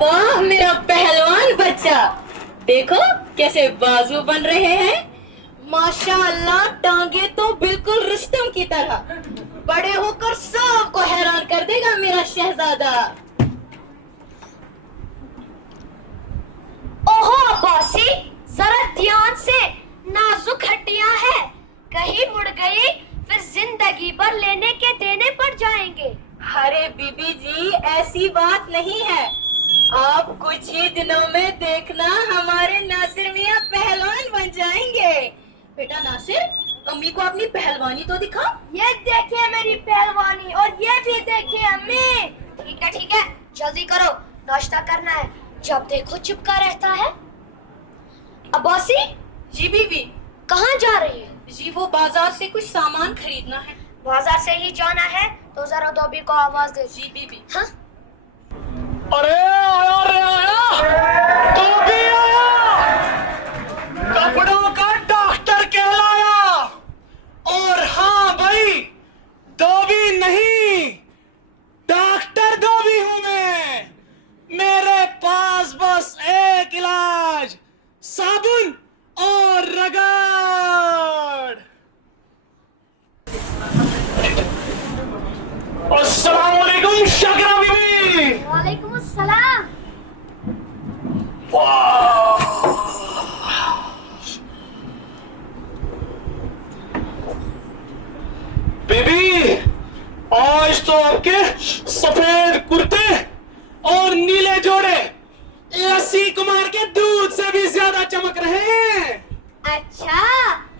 वाह मेरा पहलवान बच्चा, देखो कैसे बाजू बन रहे हैं। माशाअल्लाह, टांगे तो बिल्कुल रुस्तम की तरह। बड़े होकर सबको हैरान कर देगा मेरा शहजादा। ओहो अब्बासी, जरा ध्यान से, नाजुक हड्डियां है, कहीं मुड़ गई फिर जिंदगी भर लेने के देने पड़ जाएंगे। अरे बीबी जी, ऐसी बात नहीं है। आप कुछ ही दिनों में देखना हमारे नासिर मियाँ पहलवान बन जाएंगे। बेटा नासिर, अम्मी को अपनी पहलवानी तो दिखा। ये देखिए मेरी पहलवानी, और ये भी देखिए अम्मी। ठीक है, जल्दी करो, नाश्ता करना है, जब देखो चिपका रहता है। अब्बासी। जी बीबी। कहाँ जा रही है? जी वो बाजार से कुछ सामान खरीदना है। बाजार से ही जाना है तो जरा धोबी को आवाज दे। जी बीबी। हाँ? अरे आया रे आया, धोबी आया, कपड़ों का डॉक्टर कहलाया। और हाँ भाई, धोबी नहीं, डॉक्टर धोबी हूँ मैं। मेरे पास बस एक इलाज, साबुन और रगड़। अस्सलाम वालेकुम शकरा बीबी। वालेकुम अस्सलाम। बेबी, आज तो आपके सफेद कुर्ते और नीले जोड़े लस्सी कुमार के दूध से भी ज्यादा चमक रहे हैं। अच्छा,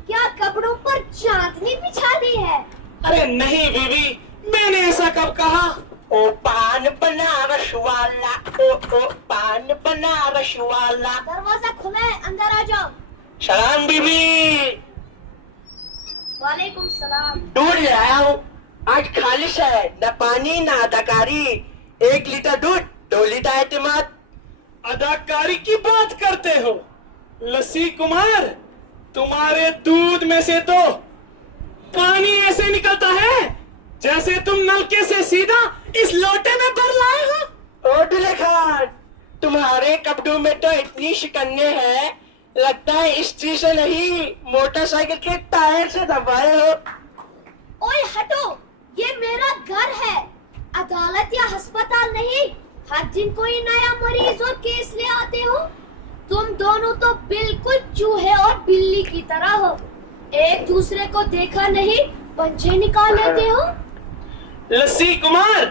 क्या कपड़ों पर चांदनी बिछा दी है? अरे नहीं बीबी, मैंने ऐसा कब कहा? ओ पान बनारस वाला, ओ पान बनारस वाला। दरवाजा खुला है, अंदर आ जाओ। सलाम बीबी। वालेकुम सलाम। दूध लाया हूँ, आज खालिश है, न पानी न अदाकारी। 1 लीटर दूध, 2 लीटर एतमाद। अदाकारी की बात करते हो? लस्सी कुमार, तुम्हारे दूध में से तो पानी ऐसे निकलता है जैसे तुम नलके से सीधा इस लोटे में भर लाए हो। ओ दूल्हे खान, तुम्हारे कपड़ों में तो इतनी शिकन्ने हैं, लगता है स्त्री से नहीं मोटरसाइकिल के टायर से दबाए हो। ओए हटो, ये मेरा घर है, अदालत या अस्पताल नहीं। हर दिन कोई नया मरीज और केस ले आते हो। तुम दोनों तो बिल्कुल चूहे और बिल्ली की तरह हो, एक दूसरे को देखा नहीं पंजे निकाल लेते हो। लस्सी कुमार,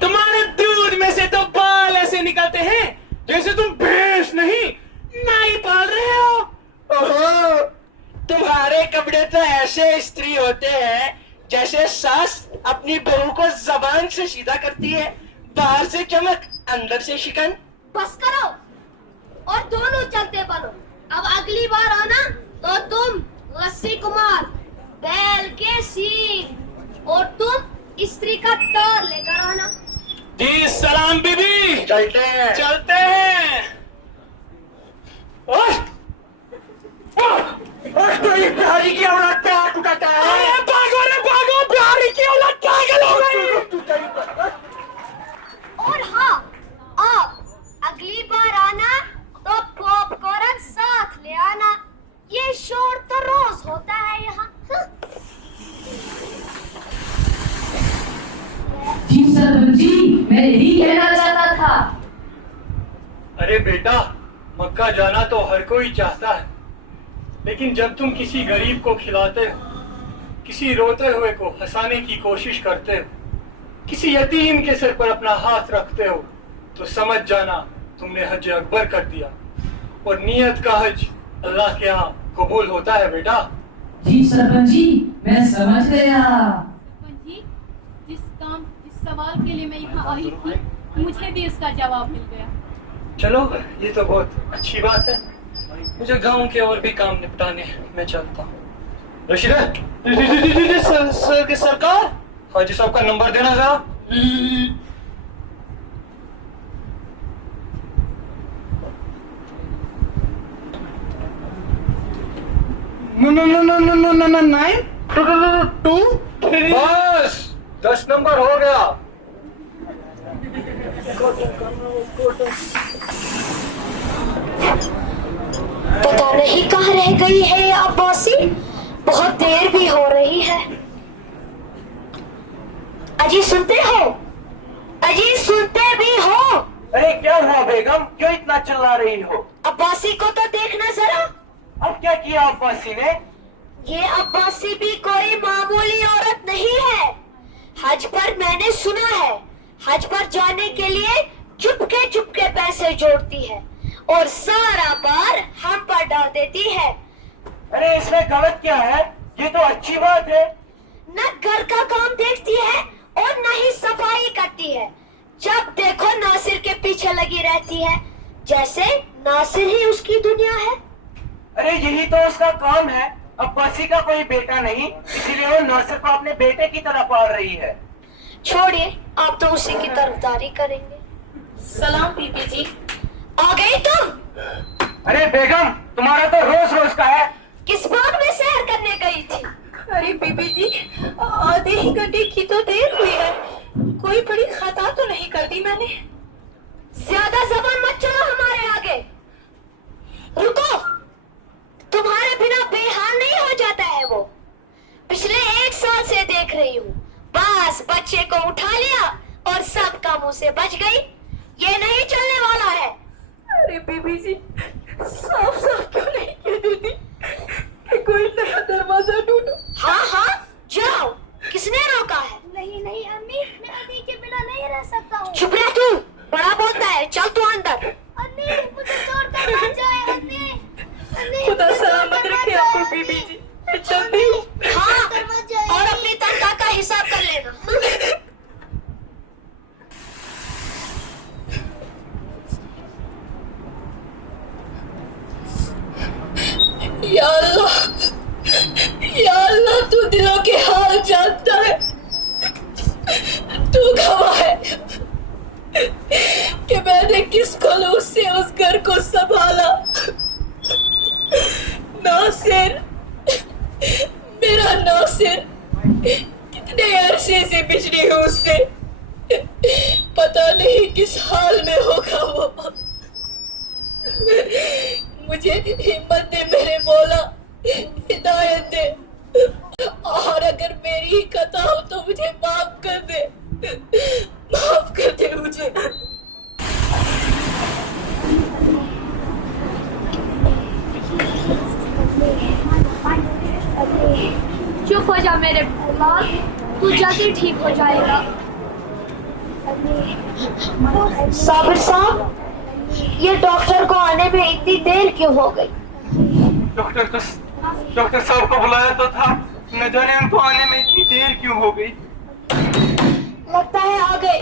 तुम्हारे दूध में से तो बाल ऐसे निकलते हैं जैसे तुम भैंस नहीं नाई पाल रहे हो। ओहो, तुम्हारे कपड़े तो ऐसे स्त्री होते हैं जैसे सास अपनी बहू को जबान से सीधा करती है, बाहर से चमक, अंदर से शिकन। बस करो और दोनों चलते बनो। अब अगली बार आना तो तुम लस्सी कुमार, बैल के सींग, और तुम स्त्री का तार लेकर आना। जी सलाम बीबी। चलते हैं। चलते हैं। तो बिहारी की औलाद पे हाथ उठाता है। अरे भागो रे भागो, बिहारी की औलाद पागल हो गई। और हाँ, आप अगली बार आना तो पॉपकॉर्न साथ ले आना। ये शोर तो रोज होता है यहाँ। जी सरपंच जी, मैं यही कहना चाहता था। अरे बेटा, मक्का जाना तो हर कोई चाहता है, लेकिन जब तुम किसी गरीब को खिलाते हो, किसी रोते हुए को हंसाने की कोशिश करते हो, किसी यतीम के सिर पर अपना हाथ रखते हो, तो समझ जाना तुमने हज अकबर कर दिया। और नियत का हज अल्लाह के यहाँ कबूल होता है बेटा। जी सरपंच जी, मैं समझ गया। सरपंच जी, जिस सवाल के लिए मैं यहाँ आई थी, मुझे भी उसका जवाब मिल गया। चलो, ये तो बहुत अच्छी बात है। मुझे गांव के और भी काम निपटाने हैं, मैं चलता हूँ। रशीदा, सरकार, हाजी साहब का नंबर देना जरा। No, 9 2 3। बस 10 नंबर हो गया। पता नहीं कहाँ रह गई है ये अब्बासी, बहुत देर भी हो रही है। अजी सुनते हो? अजी सुनते भी हो? अरे क्या हुआ बेगम, क्यों इतना चिल्ला रही हो? अब्बासी को तो देखना जरा। अब क्या किया अब्बासी ने? ये अब्बासी भी कोई मामूली औरत नहीं है। हज पर मैंने सुना है, हज पर जाने के लिए चुपके चुपके पैसे जोड़ती है और सारा बार हम पर डाल देती है। अरे इसमें गलत क्या है? ये तो अच्छी बात है। न घर का काम देखती है और न ही सफाई करती है। जब देखो नासिर के पीछे लगी रहती है, जैसे नासिर ही उसकी दुनिया है। अरे यही तो उसका काम है। अब्बासी का कोई बेटा नहीं, इसीलिए वो नासिर को अपने बेटे की तरह पाल रही है। छोड़िए, आप तो उसी की तरफदारी करेंगे। सलाम बीबी जी। आ गई तुम? अरे बेगम, तुम्हारा तो रोज रोज का है। किस बात में सैर करने गई थी? अरे बीबी जी, आधे ही घंटे की तो देर हुई है, कोई बड़ी खता तो नहीं कर दी मैंने? ज्यादा जबान मत चलो हमारे आगे। रुको, तुम्हारे बिना बेहाल नहीं हो जाता है वो। पिछले 1 साल से देख रही हूँ, बस बच्चे को उठा लिया और सब कामों से बच गई। ये नहीं चलने वाला है। अरे बीबी जी, साफ साफ क्यों नहीं कह देती कि कोई नया दरवाजा ढूंढो? हाँ हाँ, जाओ। किसने रोका है? नहीं नहीं अम्मी, मैं अम्मी के बिना नहीं रह सकता हूँ। चुप रह तू, बड़ा बोलता है। चल तू अंदर। अम्मी मुझे छोड़कर मत जाए। अम्मी अम्मी, खुदा मुझे सलामत छोड़कर रखे मत आपको जाए, बीबी अम्मी। जी। जल्दी हाँ, मत जाए। और अपनी तनख्वाह का हिसाब कर लेना। या अल्लाह, या अल्लाह, तू दिलों के हाल जानता है। तू गवाह है कि मैंने किस खलूस से उस घर को संभाला। नासिर, मेरा नासिर, कितने अरसे से बिछड़ी हूँ उससे। पता नहीं किस हाल में होगा वो। मुझे हिम्मत दे मेरे मौला, हिदायत दे, और अगर मेरी ही खता हो तो मुझे माफ कर दे, माफ कर दे मुझे। चुप हो जा मेरे औलाद, तू जल्दी ठीक हो जाएगा। साबिर साहब, ये डॉक्टर को आने में इतनी देर क्यों हो गई? डॉक्टर साहब को बुलाया तो था, न जाने उनको आने में इतनी देर क्यों हो गई। लगता है आ गए।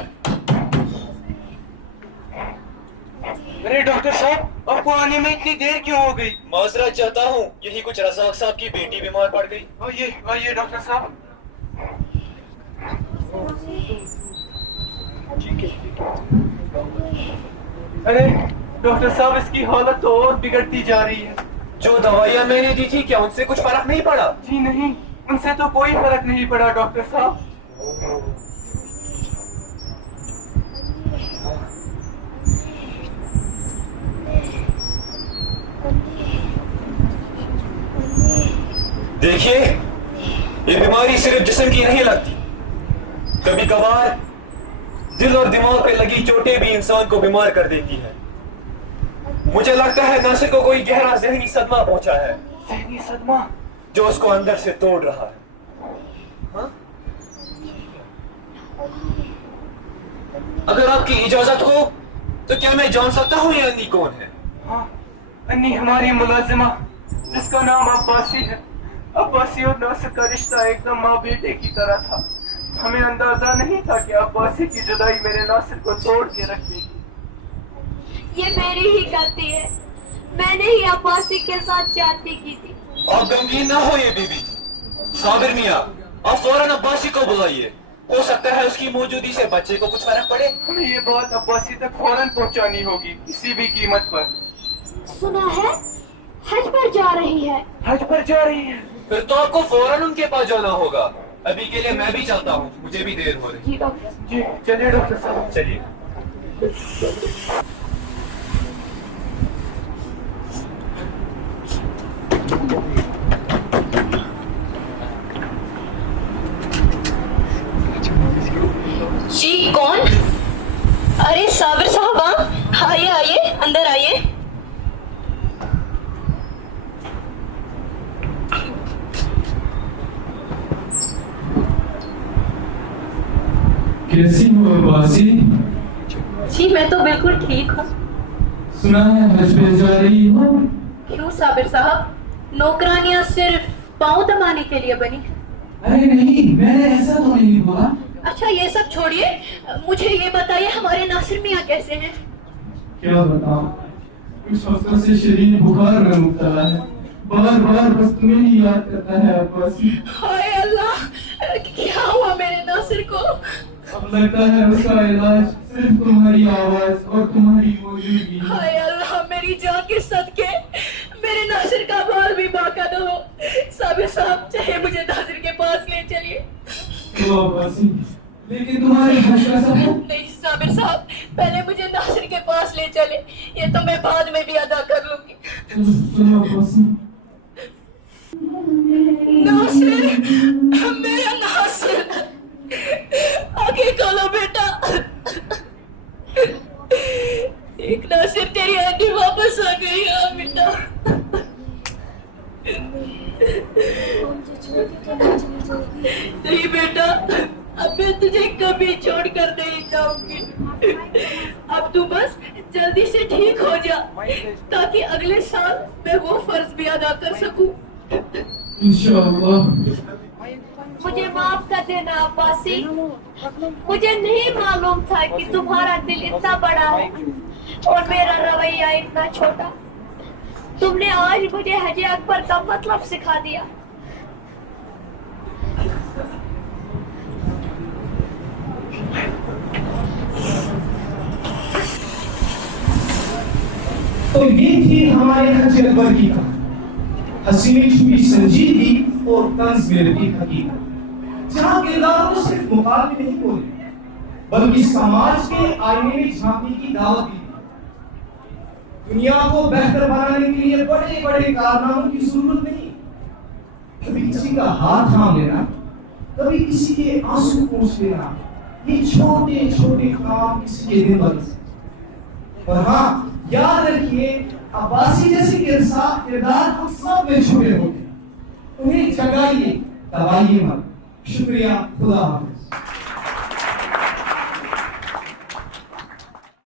अरे डॉक्टर साहब, आपको आने में इतनी देर क्यों हो गई? माजरत चाहता हूँ, यही कुछ रज़ाक साहब की बेटी बीमार पड़ गई। आइए आइए डॉक्टर साहब। अरे डॉक्टर साहब, इसकी हालत तो और बिगड़ती जा रही है। जो दवाइयाँ मैंने दी थी, क्या उनसे कुछ फर्क नहीं पड़ा? जी नहीं, उनसे तो कोई फर्क नहीं पड़ा डॉक्टर साहब। देखिए, ये बीमारी सिर्फ जिस्म की नहीं लगती, कभी कभार दिल और दिमाग पे लगी चोटें भी इंसान को बीमार कर देती है। मुझे लगता है नासिर को कोई गहरा ज़हनी सदमा पहुंचा है। ज़हनी सदमा? जो उसको अंदर से तोड़ रहा है। हाँ? अगर आपकी इजाजत हो तो क्या मैं जान सकता हूँ ये अन्नी कौन है? हाँ, अन्नी हमारी मुलाजिमा, जिसका नाम अब्बासी है। अब्बासी और नासिर का रिश्ता एकदम माँ बेटे की तरह था। हमें अंदाजा नहीं था कि अब्बासी की जुदाई मेरे नासिर को तोड़ के रख देगी। ये मेरी ही गलती है, मैंने ही अब्बासी के साथ ज्यादती की थी। आप गमगीन ना हो ये बीबी। साबिर मियाँ, आप फौरन अब्बासी को बुलाइए, हो सकता है उसकी मौजूदगी से बच्चे को कुछ फर्क पड़े। हमें ये बात अब्बासी तक फौरन पहुंचानी होगी, किसी भी कीमत पर। सुना है हज पर जा रही है। हज पर जा रही है? फिर तो आपको फौरन उनके पास जाना होगा। अभी के लिए मैं भी चलता हूँ, मुझे भी देर हो रही है। जी चलिए डॉक्टर साहब। चलिए। जी कौन? अरे साबिर साहब, आइए आइए, अंदर आइए। कैसी हो अब्बासी? जी मैं तो बिल्कुल ठीक हूँ। सुना है हज पे जा रही हो? क्यों साबिर साहब, नौकरानियाँ सिर्फ पाँव दबाने के लिए बनी है? अरे नहीं, मैंने ऐसा तो नहीं बोला। अच्छा ये सब छोड़िए, मुझे ये बताइए हमारे नासिर मियाँ कैसे हैं? क्या बताऊं, कुछ हफ्तों से शरीर बुखार में मुब्तला है, बार बार बस तुम्हें ही याद करता है अब्बासी। हाय अल्लाह, क्या हुआ मेरे नासिर को? अब लगता है उसका इलाज सिर्फ तुम्हारी आवाज और तुम्हारी मौजूदगी है। हाय अल्लाह, मेरी जान के सदके मेरे नासिर का बाल भी बाका न हो। साबिर साहब, चाहे मुझे नासिर के पास ले चलिए। तो अब्बासी, लेकिन तुम्हारे हज का सबूत? नहीं साबिर साहब, पहले मुझे नासिर के पास ले चले, ये तो मैं बाद में भी अदा कर लूंगी। चलो अब्बासी। नासिर, मेरा नासिर, आगे खोलो बेटा। एक नासिर, तेरी आंखें वापस आ गई है बेटा। नहीं बेटा, अब मैं तुझे कभी छोड़ कर नहीं जाऊंगी। अब तू बस जल्दी से ठीक हो जा, ताकि अगले साल मैं वो फर्ज भी अदा कर सकूं। इंशाअल्लाह। मुझे माफ कर देना अब्बासी, मुझे नहीं मालूम था कि तुम्हारा दिल इतना बड़ा है और मेरा रवैया इतना छोटा। तुमने आज मुझे हज अकबर का मतलब सिखा दिया। तो ये थी हमारे हज अकबर की कहानी, हसीन छुपी संजीदगी और तंज में लगी हकीकत, जहाँ किरदार को सिर्फ मुकाबले नहीं बोले बल्कि समाज के आईने में झांकने की दावत दी। दुनिया को बेहतर बनाने के लिए बड़े बड़े कारनामों की जरूरत नहीं, कभी किसी का हाथ थाम लेना, कभी किसी के आंसू पोंछ लेना, ये छोटे छोटे काम किसी के दिन बदल सकते। और हाँ, याद रखिए, अब्बासी जैसे किरदार हम सब में छुपे होते हैं, उन्हें जगाइए, दबाइए मत। शुक्रिया, खुदा हाफिज।